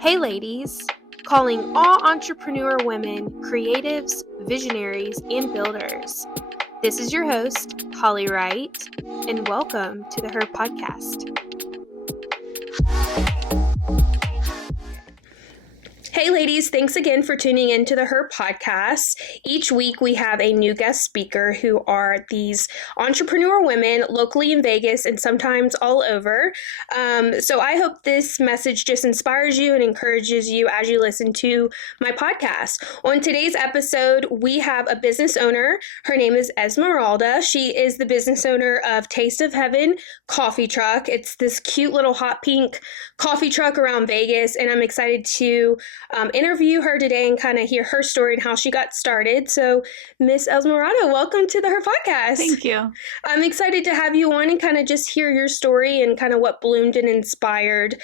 Hey ladies, calling all entrepreneur women, creatives, visionaries, and builders. This is your host, Holly Wright, and welcome to the Her Podcast. Hey ladies, thanks again for tuning in to the Her Podcast. Each week we have a new guest speaker who are these entrepreneur women locally in Vegas and sometimes all over. So I hope this message just inspires you and encourages you as you listen to my podcast. On today's episode, we have a business owner. Her name is Esmeralda. She is the business owner of Taste of Heaven Coffee Truck. It's this cute little hot pink coffee truck around Vegas, and I'm excited to interview her today and kind of hear her story and how she got started. So, Miss Esmeralda, welcome to the Her Podcast. Thank you. I'm excited to have you on and kind of just hear your story and kind of what bloomed and inspired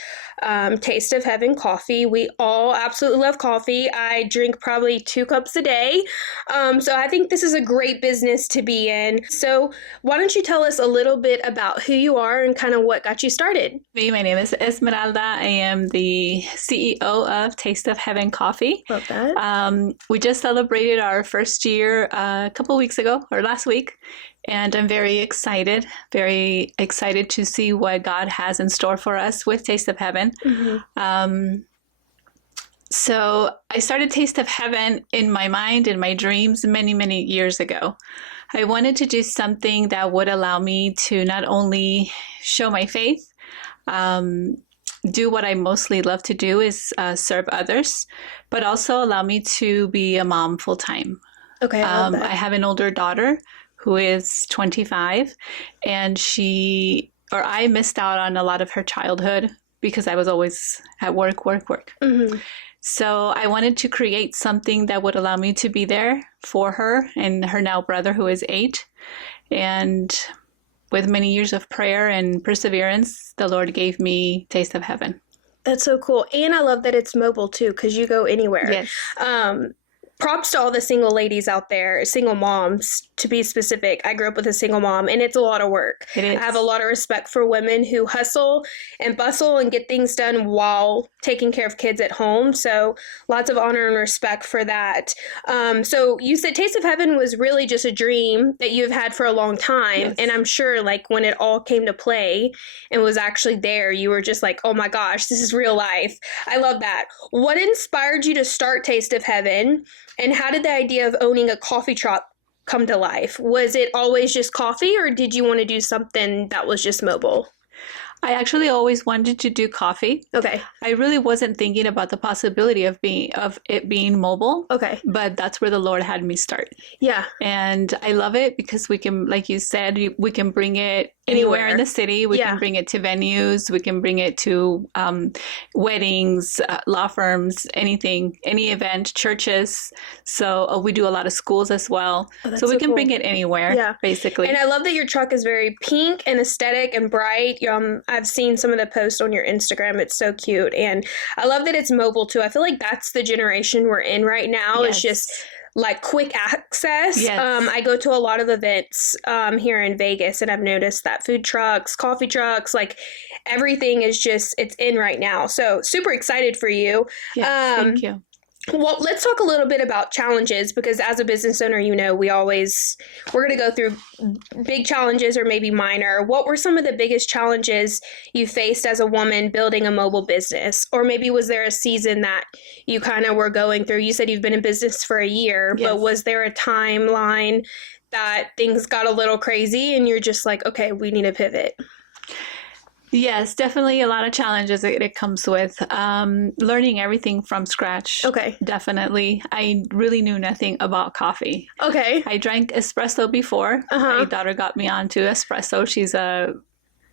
Taste of Heaven Coffee. We all absolutely love coffee. I drink probably 2 cups a day. So I think this is a great business to be in. So why don't you tell us a little bit about who you are and kind of what got you started? My name is Esmeralda. I am the CEO of Taste of Heaven Coffee. Love that. We just celebrated our first year a couple weeks ago, or last week, and I'm very excited to see what God has in store for us with Taste of Heaven. Mm-hmm. So I started Taste of Heaven in my mind, in my dreams, many, many years ago. I wanted to do something that would allow me to not only show my faith, do what I mostly love to do is serve others, but also allow me to be a mom full time. Okay, I love that. I have an older daughter who is 25, and I missed out on a lot of her childhood because I was always at work. Mm-hmm. So I wanted to create something that would allow me to be there for her and her now brother who is 8. And with many years of prayer and perseverance, the Lord gave me Taste of Heaven. That's so cool. And I love that it's mobile too, because you go anywhere. Yes. Props to all the single ladies out there, single moms, to be specific. I grew up with a single mom, and it's a lot of work. It is. I have a lot of respect for women who hustle and bustle and get things done while taking care of kids at home. So lots of honor and respect for that. So you said Taste of Heaven was really just a dream that you've had for a long time. Yes. And I'm sure like when it all came to play and was actually there, you were just like, oh my gosh, this is real life. I love that. What inspired you to start Taste of Heaven? And how did the idea of owning a coffee shop come to life? Was it always just coffee, or did you want to do something that was just mobile? I actually always wanted to do coffee. Okay. I really wasn't thinking about the possibility of it being mobile. Okay. But that's where the Lord had me start. Yeah. And I love it because we can, like you said, we can bring it anywhere in the city. We can bring it to venues. We can bring it to weddings, law firms, anything, any event, churches. So we do a lot of schools as well. Oh, so we can bring it anywhere, basically. And I love that your truck is very pink and aesthetic and bright. I've seen some of the posts on your Instagram. It's so cute. And I love that it's mobile too. I feel like that's the generation we're in right now. Yes. It's just like quick access. Yes. I go to a lot of events here in Vegas, and I've noticed that food trucks, coffee trucks, like everything is just, it's in right now. So super excited for you. Yes, thank you. Well, let's talk a little bit about challenges, because as a business owner, we're going to go through big challenges or maybe minor. What were some of the biggest challenges you faced as a woman building a mobile business? Or maybe was there a season that you kind of were going through? You said you've been in business for a year, yes. But was there a timeline that things got a little crazy and you're just like, okay, we need to pivot? Yes, definitely a lot of challenges that it comes with. Learning everything from scratch. Okay. Definitely. I really knew nothing about coffee. Okay. I drank espresso before. Uh-huh. My daughter got me onto espresso. She's a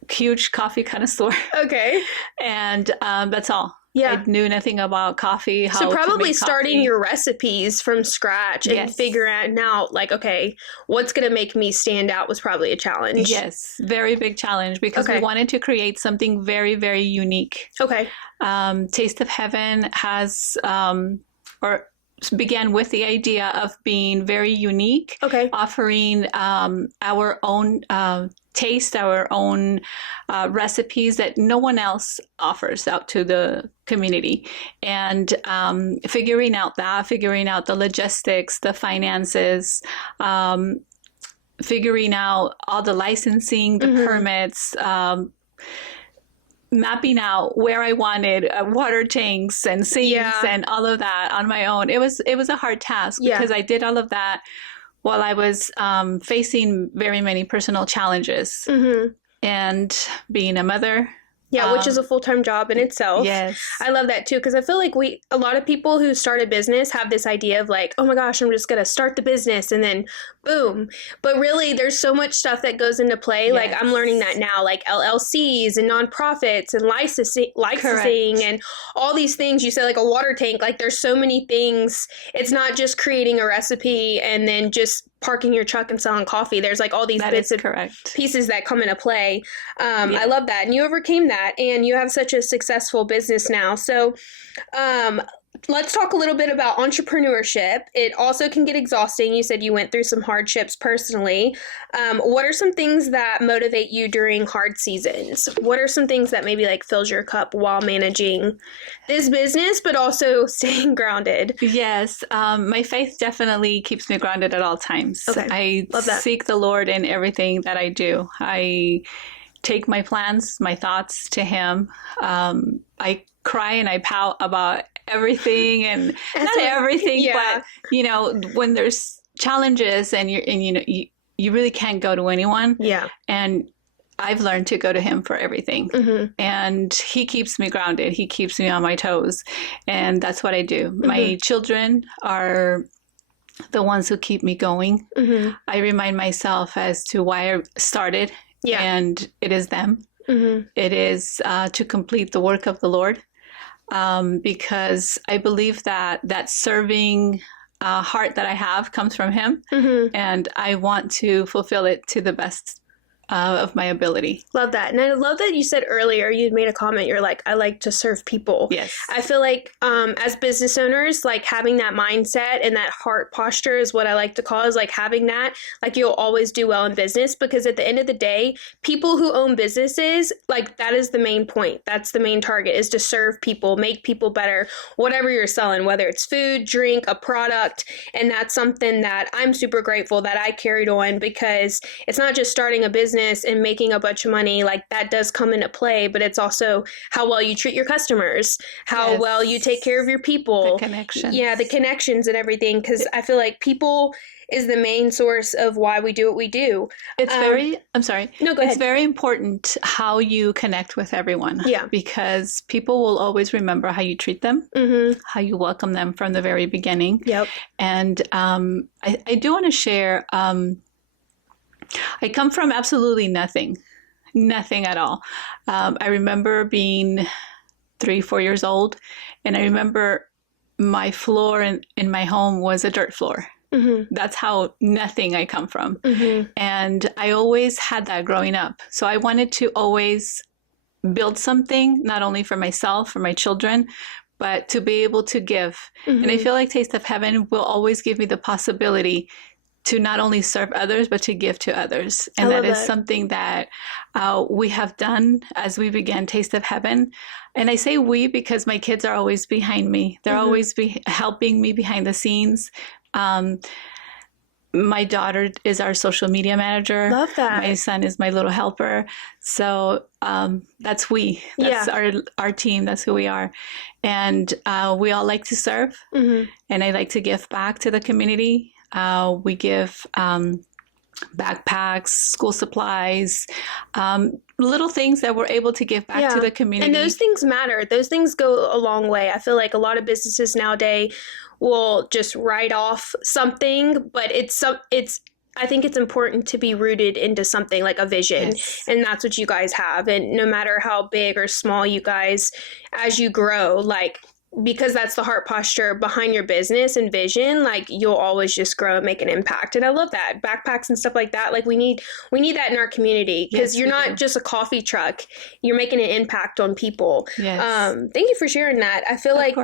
huge coffee connoisseur. Okay. And that's all. Yeah. I knew nothing about coffee. So probably starting your recipes from scratch and figuring out like, okay, what's going to make me stand out was probably a challenge. Yes. Very big challenge because we wanted to create something very, very unique. Okay. Taste of Heaven has, began with the idea of being very unique, Okay. offering our own taste, our own recipes that no one else offers out to the community, and figuring out the logistics, the finances, figuring out all the licensing, the permits, mapping out where I wanted water tanks and sinks and all of that on my own. It was a hard task because I did all of that while I was facing very many personal challenges and being a mother. Yeah, which is a full-time job in itself. Yes. I love that too, because I feel like a lot of people who start a business have this idea of like, oh my gosh, I'm just going to start the business and then boom. But really, there's so much stuff that goes into play. Yes. Like I'm learning that now, like LLCs and nonprofits and licensing and all these things. You said like a water tank, like there's so many things. It's not just creating a recipe and then just parking your truck and selling coffee. There's like all these bits of pieces that come into play. I love that. And you overcame that and you have such a successful business now. So let's talk a little bit about entrepreneurship. It also can get exhausting. You said you went through some hardships personally. What are some things that motivate you during hard seasons? What are some things that maybe like fills your cup while managing this business, but also staying grounded? Yes. My faith definitely keeps me grounded at all times. Okay. I love that. Seek the Lord in everything that I do. I take my plans, my thoughts to Him. I cry and I pout about everything and not everything, but you know, when there's challenges and you really can't go to anyone. Yeah. And I've learned to go to Him for everything. And He keeps me grounded. He keeps me on my toes. And that's what I do. My children are the ones who keep me going. I remind myself as to why I started. And it is them. It is to complete the work of the Lord. Because I believe that serving heart that I have comes from Him, and I want to fulfill it to the best of my ability. Love that. And I love that you said earlier, you'd made a comment, you're like, I like to serve people. Yes. I feel like as business owners, like having that mindset and that heart posture is what I like to call is like having that, like you'll always do well in business, because at the end of the day, people who own businesses, like that is the main point. That's the main target, is to serve people, make people better, whatever you're selling, whether it's food, drink, a product. And that's something that I'm super grateful that I carried on, because it's not just starting a business and making a bunch of money, like that does come into play, but it's also how well you treat your customers, how well you take care of your people, the connections. Yeah, the connections and everything, because I feel like people is the main source of why we do what we do. It's No, go ahead. It's very important how you connect with everyone. Yeah. Because people will always remember how you treat them, how you welcome them from the very beginning. Yep. And I do want to share, I come from absolutely nothing at all. I remember being 3-4 years old, and I remember my floor in my home was a dirt floor. That's how nothing I come from. And I always had that growing up. So I wanted to always build something, not only for myself, for my children, but to be able to give. And I feel like Taste of Heaven will always give me the possibility to not only serve others, but to give to others. And that is something that we have done as we began Taste of Heaven. And I say we because my kids are always behind me. They're always helping me behind the scenes. My daughter is our social media manager. Love that. My son is my little helper. So that's we. That's our team. That's who we are. And we all like to serve. And I like to give back to the community. We give backpacks, school supplies, little things that we're able to give back to the community. And those things matter. Those things go a long way. I feel like a lot of businesses nowadays will just write off something, but I think it's important to be rooted into something like a vision. Yes. And that's what you guys have. And no matter how big or small you guys, as you grow, like, because that's the heart posture behind your business and vision, like you'll always just grow and make an impact. And I love that. Backpacks and stuff like that. Like we need that in our community, because you're not just a coffee truck. You're making an impact on people. Yes. Thank you for sharing that. I feel like,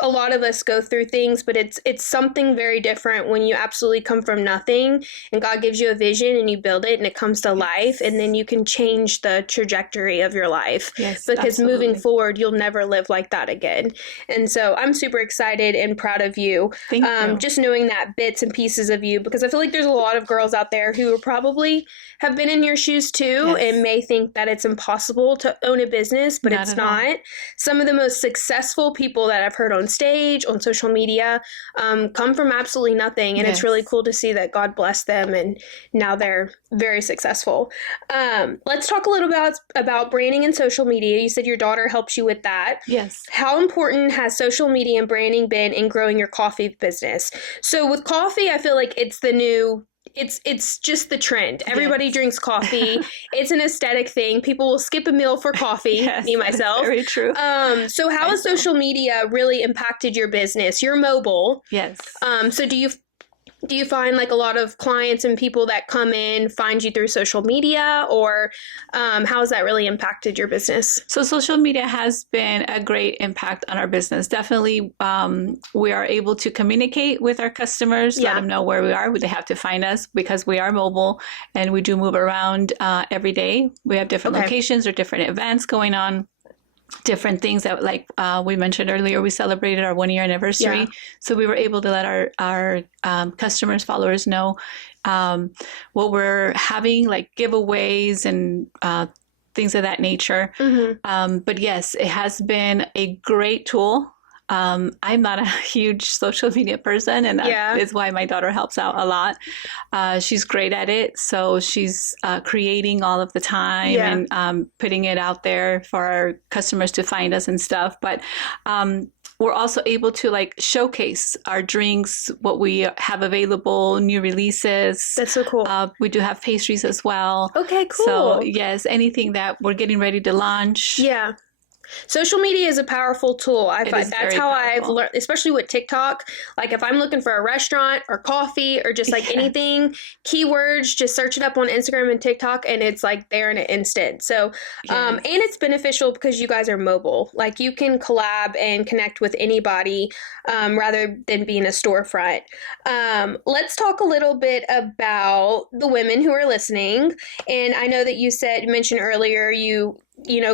a lot of us go through things, but it's something very different when you absolutely come from nothing and God gives you a vision and you build it and it comes to life, and then you can change the trajectory of your life. Yes, because absolutely. moving forward, you'll never live like that again. And so I'm super excited and proud of you. Thank you. Just knowing that bits and pieces of you, because I feel like there's a lot of girls out there who probably have been in your shoes too, and may think that it's impossible to own a business, but it's not. Some of the most successful people that I've heard on stage, on social media, come from absolutely nothing. And it's really cool to see that God blessed them and now they're very successful. Let's talk a little about branding and social media. You said your daughter helps you with that. Yes. How important has social media and branding been in growing your coffee business? So with coffee, I feel like it's the new... It's just the trend. Everybody drinks coffee. It's an aesthetic thing. People will skip a meal for coffee. Me, myself. Very true. So how has social media really impacted your business? You're mobile. Yes. So do you find like a lot of clients and people that come in find you through social media, or how has that really impacted your business? So social media has been a great impact on our business. Definitely, we are able to communicate with our customers, let them know where we are. They have to find us because we are mobile and we do move around every day. We have different locations or different events going on. Different things that, like we mentioned earlier, we celebrated our 1-year anniversary. So we were able to let our customers, followers know what we're having, like giveaways and things of that nature. But yes, it has been a great tool. I'm not a huge social media person, and that is why my daughter helps out a lot. She's great at it. So she's creating all of the time and putting it out there for our customers to find us and stuff. But we're also able to like showcase our drinks, what we have available, new releases. That's so cool. We do have pastries as well. Okay, cool. So yes, anything that we're getting ready to launch. Yeah. Social media is a powerful tool. I find that's how I've learned, especially with TikTok. Like if I'm looking for a restaurant or coffee or just like anything, keywords, just search it up on Instagram and TikTok and it's like there in an instant. So, and it's beneficial because you guys are mobile. Like you can collab and connect with anybody rather than being a storefront. Let's talk a little bit about the women who are listening. And I know that you mentioned earlier, you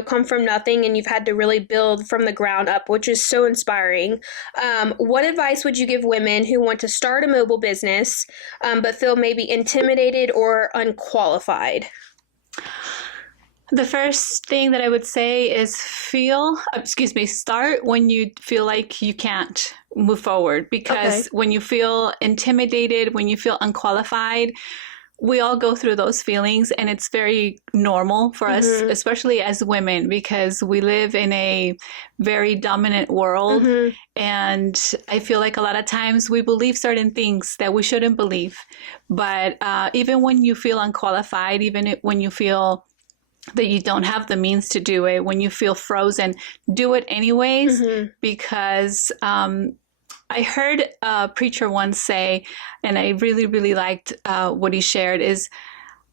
come from nothing and you've had to really build from the ground up, which is so inspiring. What advice would you give women who want to start a mobile business, but feel maybe intimidated or unqualified? The first thing that I would say is start when you feel like you can't move forward, because when you feel intimidated, when you feel unqualified, we all go through those feelings, and it's very normal for us, especially as women, because we live in a very dominant world. And I feel like a lot of times we believe certain things that we shouldn't believe. But even when you feel unqualified, when you feel that you don't have the means to do it, when you feel frozen, do it anyways, because I heard a preacher once say, and I really, really liked what he shared, is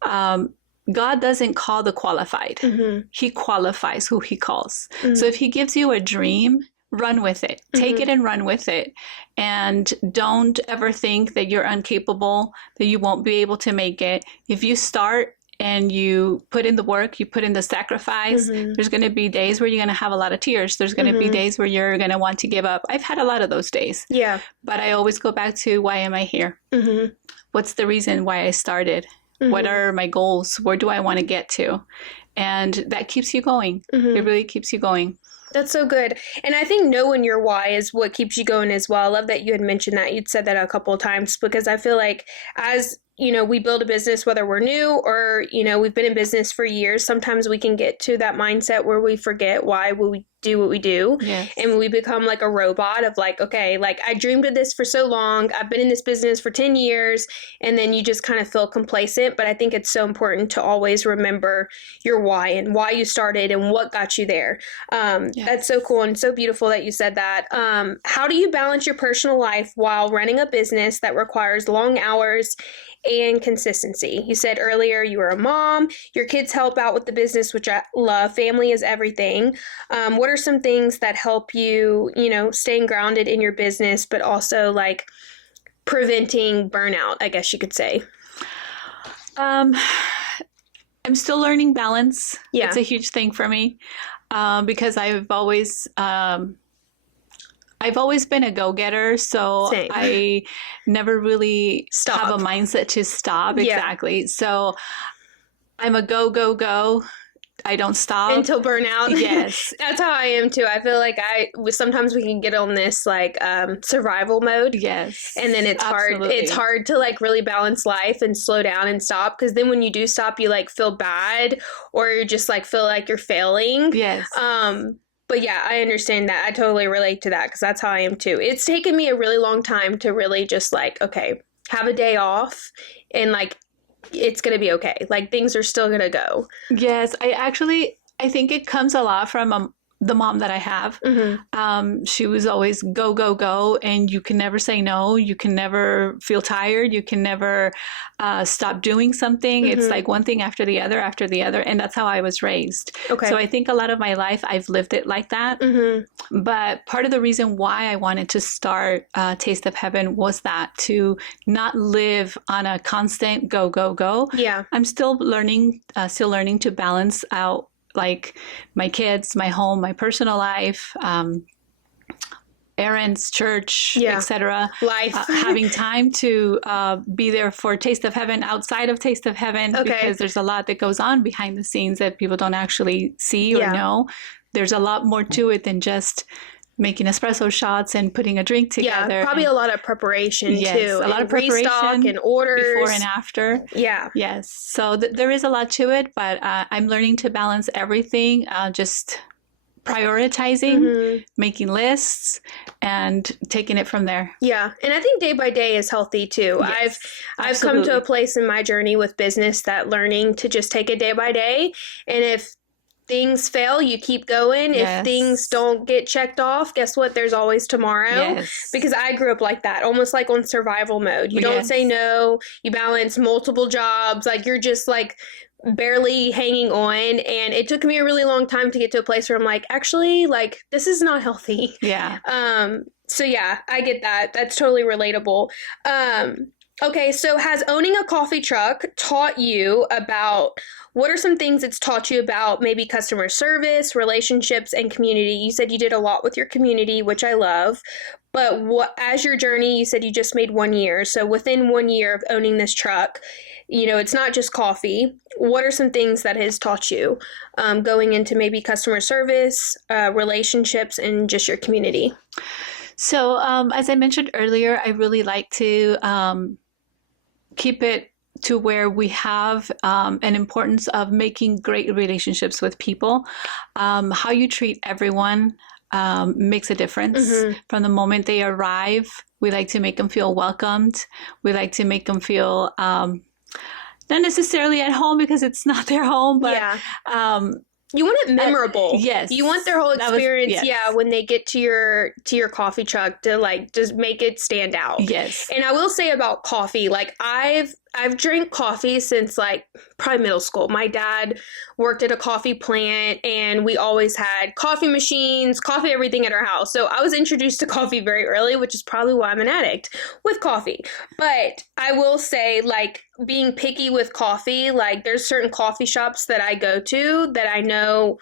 God doesn't call the qualified. He qualifies who he calls. So if he gives you a dream, run with it. Take it and run with it. And don't ever think that you're incapable, that you won't be able to make it. If you start and you put in the work, you put in the sacrifice, there's going to be days where you're going to have a lot of tears. There's going to be days where you're going to want to give up. I've had a lot of those days. Yeah. But I always go back to, why am I here? What's the reason why I started? What are my goals? Where do I want to get to? And that keeps you going. It really keeps you going. That's so good. And I think knowing your why is what keeps you going as well. I love that you had mentioned that. You'd said that a couple of times, because I feel like as we build a business, whether we're new or, we've been in business for years, sometimes we can get to that mindset where we forget why we do what we do. Yes. And we become like a robot of like, okay, like I dreamed of this for so long. I've been in this business for 10 years. And then you just kind of feel complacent. But I think it's so important to always remember your why and why you started and what got you there. That's so cool and so beautiful that you said that. How do you balance your personal life while running a business that requires long hours and consistency? You said earlier you were a mom, your kids help out with the business, which I love. Family is everything. What are are some things that help you, staying grounded in your business, but also like preventing burnout, I guess you could say? I'm still learning balance. Yeah. It's a huge thing for me because I've always been a go-getter, so Same. I never really Stop. have a mindset to stop. Yeah. Exactly. So I'm a go, go, go. I don't stop. Until burnout. Yes. That's how I am too. I feel like sometimes we can get on this like survival mode. Yes. And then it's Absolutely. hard. It's hard to like really balance life and slow down and stop, because then when you do stop, you like feel bad, or you just like feel like you're failing. Yes. But yeah, I understand that. I totally relate to that, because that's how I am too. It's taken me a really long time to really just like, okay, have a day off and like, it's going to be okay. Like things are still going to go. Yes. I think it comes a lot from the mom that I have. Mm-hmm. She was always go, go, go, and you can never say no. You can never feel tired. You can never stop doing something. Mm-hmm. It's like one thing after the other, and that's how I was raised. Okay. So I think a lot of my life, I've lived it like that. Mm-hmm. But part of the reason why I wanted to start Taste of Heaven was that to not live on a constant go, go, go. Yeah. I'm still learning to balance out like my kids, my home, my personal life, errands, church, Yeah. etc. Life. Having time to be there for Taste of Heaven, outside of Taste of Heaven, Okay. because there's a lot that goes on behind the scenes that people don't actually see or Yeah. know. There's a lot more to it than just making espresso shots and putting a drink together. Yeah, probably a lot of preparation Yes, too. a lot and of preparation restock and orders. before and after. Yeah. Yes. So there is a lot to it, but I'm learning to balance everything, just prioritizing, Mm-hmm. making lists, and taking it from there. Yeah. And I think day by day is healthy too. Yes, I've come to a place in my journey with business that learning to just take it day by day. And if things fail, you keep going. Yes. If things don't get checked off, guess what? There's always tomorrow. Yes. Because I grew up like that, almost like on survival mode. You don't Yes. say no. You balance multiple jobs. Like you're just like barely hanging on. And it took me a really long time to get to a place where I'm like, actually, like this is not healthy. Yeah. So yeah, I get that. That's totally relatable. Okay, so has owning a coffee truck taught you about, what are some things it's taught you about maybe customer service, relationships, and community? You said you did a lot with your community, which I love. But as your journey, you said you just made 1 year. So within 1 year of owning this truck, it's not just coffee. What are some things that has taught you going into maybe customer service, relationships, and just your community? So as I mentioned earlier, I really like to keep it to where we have an importance of making great relationships with people. How you treat everyone makes a difference. Mm-hmm. From the moment they arrive, we like to make them feel welcomed. We like to make them feel not necessarily at home, because it's not their home, but yeah. You want it memorable. Yes. You want their whole experience, when they get to your coffee truck, to like just make it stand out. Yes. And I will say about coffee, like I've drank coffee since like probably middle school. My dad worked at a coffee plant and we always had coffee machines, coffee, everything at our house. So I was introduced to coffee very early, which is probably why I'm an addict with coffee. But I will say, like, being picky with coffee, like there's certain coffee shops that I go to that I know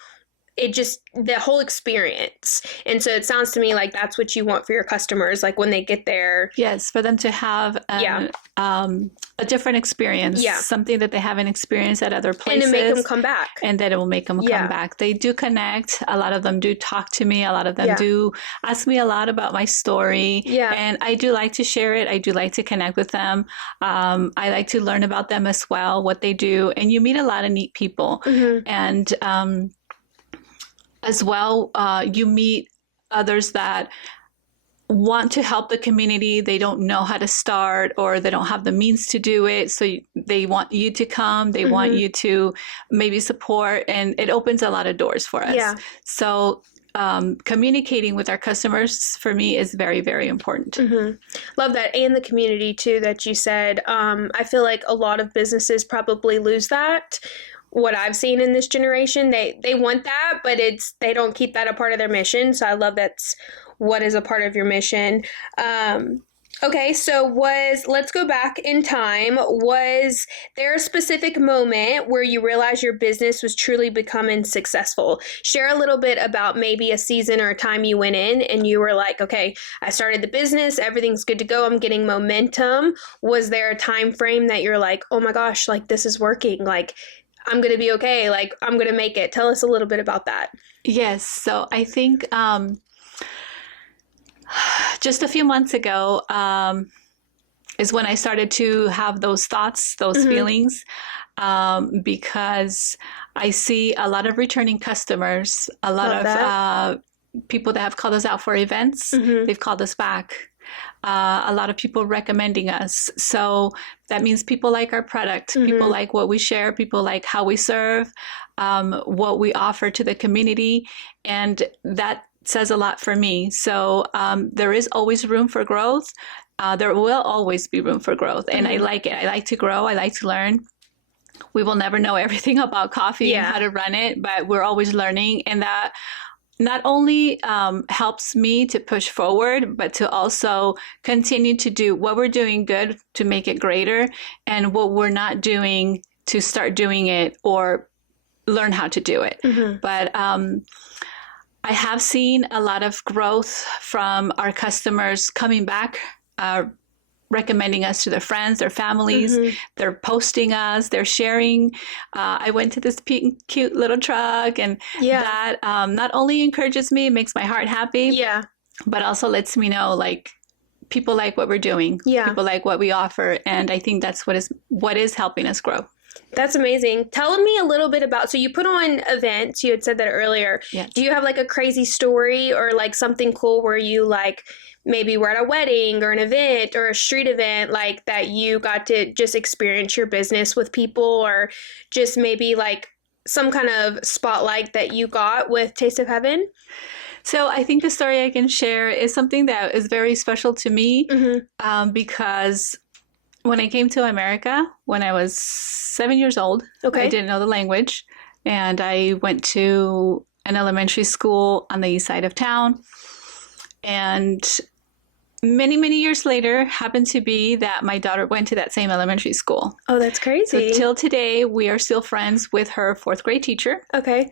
it just, the whole experience. And so it sounds to me like that's what you want for your customers, like when they get there. Yes, for them to have a different experience, something that they haven't experienced at other places. And to make them come back. And that it will make them come back. They do connect. A lot of them do talk to me. A lot of them do ask me a lot about my story. Yeah. And I do like to share it. I do like to connect with them. I like to learn about them as well, what they do. And you meet a lot of neat people. Mm-hmm. And as well, you meet others that want to help the community. They don't know how to start, or they don't have the means to do it. So they want you to come. They want you to maybe support, and it opens a lot of doors for us. Yeah. So communicating with our customers for me is very, very important. Mm-hmm. Love that. And the community too, that you said. I feel like a lot of businesses probably lose that what I've seen in this generation. They want that, but they don't keep that a part of their mission. So I love that's what is a part of your mission. Okay, so let's go back in time. Was there a specific moment where you realized your business was truly becoming successful? Share a little bit about maybe a season or a time you went in and you were like, okay, I started the business, everything's good to go, I'm getting momentum. Was there a time frame that you're like, oh my gosh, like this is working, like I'm going to be okay, like I'm going to make it? Tell us a little bit about that. Yes. So I think just a few months ago is when I started to have those thoughts, those feelings, because I see a lot of returning customers, a lot of people that have called us out for events. They've called us back. A lot of people recommending us. So that means people like our product, people like what we share, people like how we serve, what we offer to the community. And that says a lot for me. So there is always room for growth. There will always be room for growth. And I like it. I like to grow. I like to learn. We will never know everything about coffee and how to run it, but we're always learning. And that not only helps me to push forward, but to also continue to do what we're doing good to make it greater, and what we're not doing to start doing it or learn how to do it. But I have seen a lot of growth from our customers coming back, recommending us to their friends, their families. They're posting us, they're sharing. I went to this cute little truck, and that not only encourages me, it makes my heart happy, but also lets me know like people like what we're doing, people like what we offer. And I think that's what is helping us grow. That's amazing. Tell me a little bit about, so you put on events, you had said that earlier. Yes. Do you have like a crazy story or like something cool where you like maybe were at a wedding or an event or a street event like that you got to just experience your business with people, or just maybe like some kind of spotlight that you got with Taste of Heaven? So I think the story I can share is something that is very special to me, because when I came to America, when I was 7 years old, I didn't know the language, and I went to an elementary school on the east side of town. And many, many years later, happened to be that my daughter went to that same elementary school. Oh, that's crazy. So till today, we are still friends with her fourth grade teacher. Okay.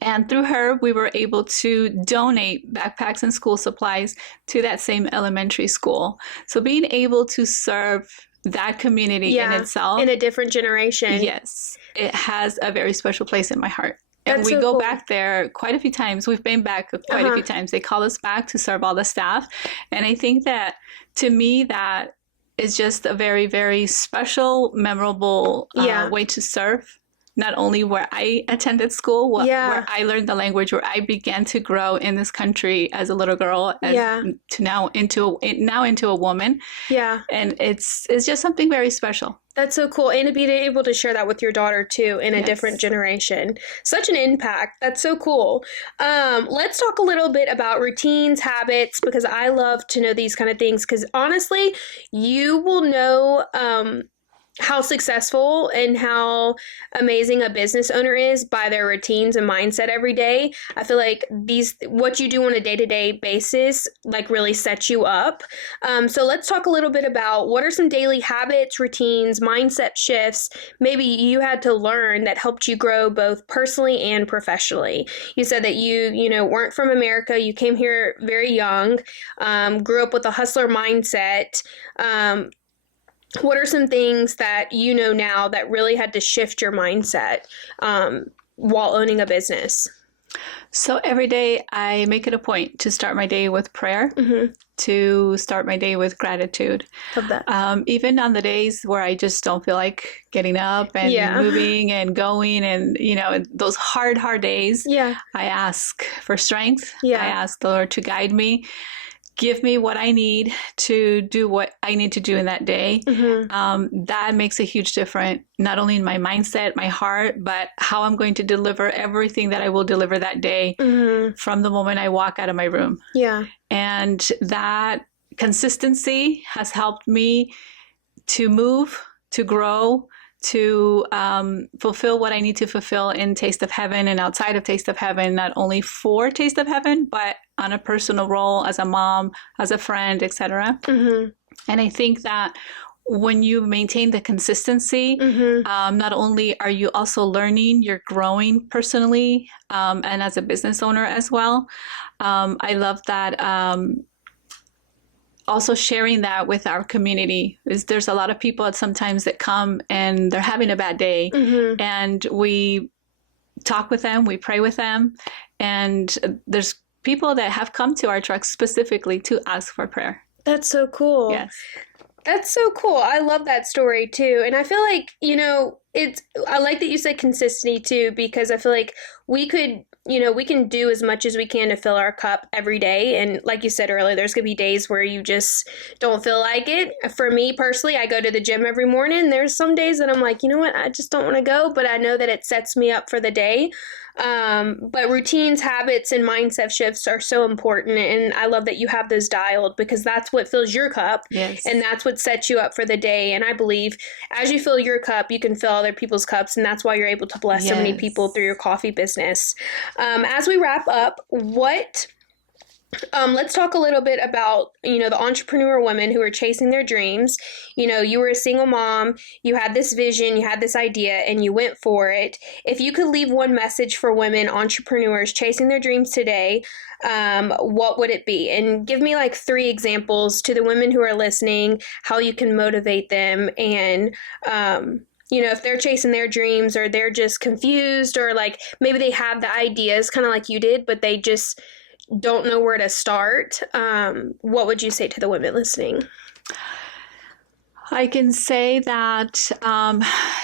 And through her, we were able to donate backpacks and school supplies to that same elementary school. So being able to serve that community in itself, in a different generation. Yes, it has a very special place in my heart. And That's we so go cool. back there quite a few times. We've been back quite a few times. They call us back to serve all the staff. And I think that, to me, that is just a very, very special, memorable way to serve. Not only where I attended school, where I learned the language, where I began to grow in this country as a little girl, to now into a woman. Yeah, and it's just something very special. That's so cool. And to be able to share that with your daughter too in a different generation. Such an impact. That's so cool. Let's talk a little bit about routines, habits, because I love to know these kind of things, because honestly, you will know how successful and how amazing a business owner is by their routines and mindset every day. I feel like what you do on a day-to-day basis like really sets you up. So let's talk a little bit about what are some daily habits, routines, mindset shifts maybe you had to learn that helped you grow both personally and professionally. You said that you weren't from America. You came here very young, grew up with a hustler mindset. What are some things that you know now that really had to shift your mindset while owning a business? So every day I make it a point to start my day with prayer, to start my day with gratitude. Love that. Even on the days where I just don't feel like getting up and moving and going, and those hard days, I ask for strength. I ask the Lord to guide me. Give me what I need to do what I need to do in that day. That makes a huge difference, not only in my mindset, my heart, but how I'm going to deliver everything that I will deliver that day from the moment I walk out of my room. Yeah. And that consistency has helped me to move, to grow, to fulfill what I need to fulfill in Taste of Heaven and outside of Taste of Heaven, not only for Taste of Heaven, but on a personal role as a mom, as a friend, etc. Mm-hmm. And I think that when you maintain the consistency, not only are you also learning, you're growing personally and as a business owner as well. I love that. Also sharing that with our community is there's a lot of people sometimes that come and they're having a bad day, and we talk with them, we pray with them, and there's people that have come to our truck specifically to ask for prayer. That's so cool. Yes. That's so cool. I love that story too. And I feel like, I like that you said consistency too, because I feel like we can do as much as we can to fill our cup every day. And like you said earlier, there's going to be days where you just don't feel like it. For me personally, I go to the gym every morning. There's some days that I'm like, you know what, I just don't want to go, but I know that it sets me up for the day. But routines, habits, and mindset shifts are so important. And I love that you have those dialed, because that's what fills your cup. Yes. And that's what sets you up for the day. And I believe as you fill your cup, you can fill other people's cups. And that's why you're able to bless so many people through your coffee business. As we wrap up, let's talk a little bit about, the entrepreneur women who are chasing their dreams. You were a single mom, you had this vision, you had this idea, and you went for it. If you could leave one message for women entrepreneurs chasing their dreams today, what would it be? And give me like 3 examples to the women who are listening, how you can motivate them, and, if they're chasing their dreams, or they're just confused, or like maybe they have the ideas kind of like you did, but they just don't know where to start. What would you say to the women listening? I can say that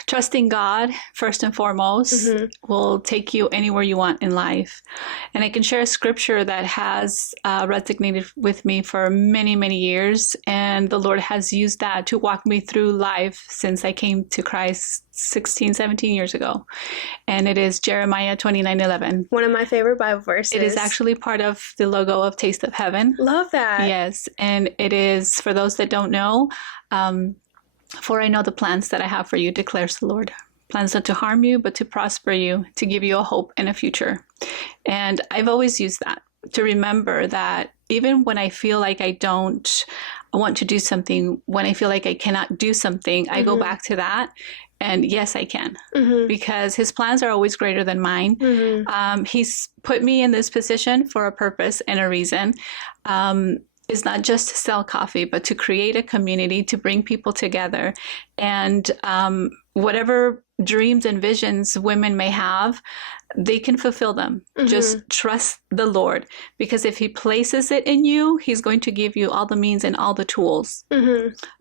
trusting God, first and foremost, will take you anywhere you want in life. And I can share a scripture that has resonated with me for many, many years. And the Lord has used that to walk me through life since I came to Christ 16, 17 years ago. And it is Jeremiah 29:11. One of my favorite Bible verses. It is actually part of the logo of Taste of Heaven. Love that. Yes. And it is, for those that don't know, for I know the plans that I have for you, declares the Lord. Plans not to harm you, but to prosper you, to give you a hope and a future. And I've always used that to remember that even when I feel like I don't want to do something, when I feel like I cannot do something, I go back to that. And yes, I can, because his plans are always greater than mine. He's put me in this position for a purpose and a reason. It's not just to sell coffee, but to create a community, to bring people together. And whatever dreams and visions women may have, they can fulfill them. Just trust the Lord, because if he places it in you, he's going to give you all the means and all the tools.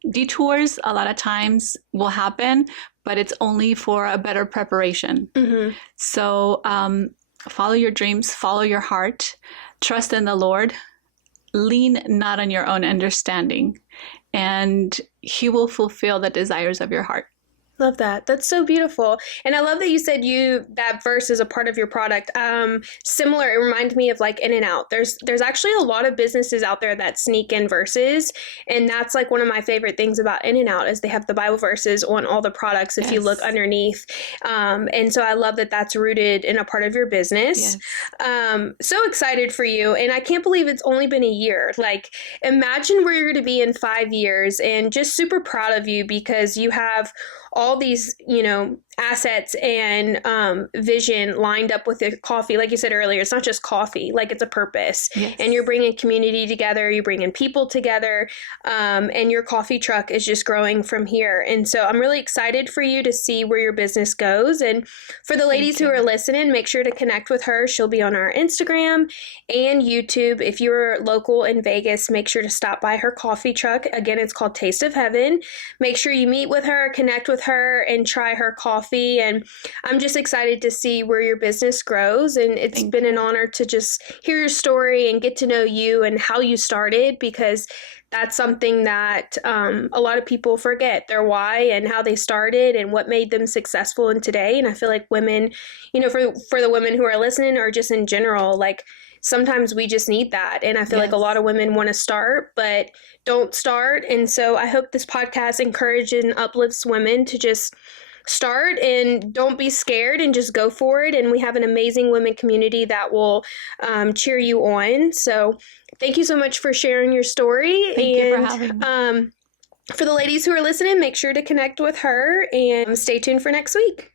Detours a lot of times will happen, but it's only for a better preparation. So follow your dreams, follow your heart, trust in the Lord, lean not on your own understanding, and he will fulfill the desires of your heart. Love that. That's so beautiful. And I love that you said that verse is a part of your product. Similar, it reminds me of like In-N-Out. There's actually a lot of businesses out there that sneak in verses. And that's like one of my favorite things about In-N-Out is they have the Bible verses on all the products if you look underneath. And so I love that that's rooted in a part of your business. So excited for you. And I can't believe it's only been a year. Like, imagine where you're going to be in 5 years, and just super proud of you because you have all these, assets and vision lined up with your coffee. Like you said earlier, it's not just coffee, like it's a purpose. And you're bringing community together, you're bringing people together, and your coffee truck is just growing from here. And so I'm really excited for you to see where your business goes. And for the ladies who are listening, make sure to connect with her. She'll be on our Instagram and YouTube. If you're local in Vegas, make sure to stop by her coffee truck. Again, it's called Taste of Heaven. Make sure you meet with her, connect with her, and try her coffee. And I'm just excited to see where your business grows. And it's been an honor to just hear your story and get to know you and how you started, because that's something that a lot of people forget, their why and how they started and what made them successful in today. And I feel like women, for the women who are listening, or just in general, like sometimes we just need that. And I feel like a lot of women want to start, but don't start. And so I hope this podcast encourages and uplifts women to just start and don't be scared and just go for it. And we have an amazing women community that will cheer you on. So thank you so much for sharing your story. Thank you for having me. For the ladies who are listening, make sure to connect with her and stay tuned for next week.